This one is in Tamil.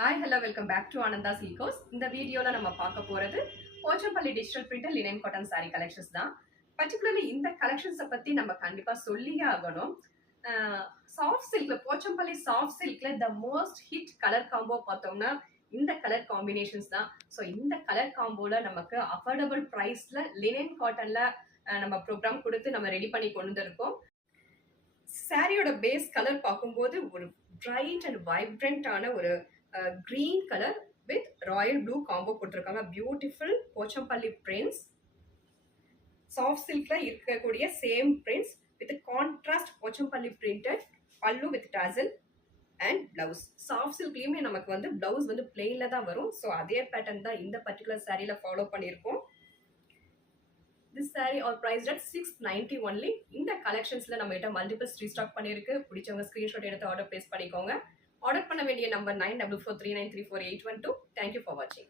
Hi hello welcome back to Anandha silks. இந்த வீடியோவில் நம்ம பார்க்க போகிறது Pochampally digital printer linen cotton saree collections தான். பர்டிகுலர்லி இந்த கலெக்ஷன்ஸை பற்றி நம்ம கண்டிப்பாக சொல்லியே ஆகணும். சாஃப்ட் சில்க்ல போச்சம்பள்ளி சாஃப்ட் சில்க்ல the most hit colour combo பார்த்தோம்னா இந்த கலர் காம்பினேஷன்ஸ் தான். ஸோ இந்த கலர் காம்போல நமக்கு அஃபோர்டபுள் ப்ரைஸில் லினன் காட்டனில் நம்ம ப்ரோக்ராம் கொடுத்து நம்ம ரெடி பண்ணி கொண்டு வந்திருக்கோம். சாரியோட பேஸ் கலர் பார்க்கும்போது ஒரு பிரைட் அண்ட் வைப்ரண்டான ஒரு green colour with royal blue combo போட்டிருக்காங்க. Beautiful Pochampally prints. சாஃப்ட் சில்க்ல இருக்கக்கூடிய same prints with contrast Pochampally printed pallu with tassel and blouse. Soft சில்க்லயுமே நமக்கு வந்து பிளவுஸ் வந்து பிளெயின்ல தான் வரும். ஸோ அதே பேட்டர்ன் தான் இந்த பர்டிகுலர் சாரியில ஃபாலோ பண்ணியிருக்கோம். This saree are priced at $690 only. இந்த கலெக்ஷன்ஸ்ல நம்ம கிட்ட மல்டிபிள்ஸ் ரீஸ்டாக் பண்ணிருக்கு. பிடிச்சவங்க ஸ்கிரீன்ஷாட் எடுத்து ஆர்டர் பிளேஸ் பண்ணிக்கோங்க. ஆர்டர் பண்ண வேண்டிய number 9443934812. Thank you for watching.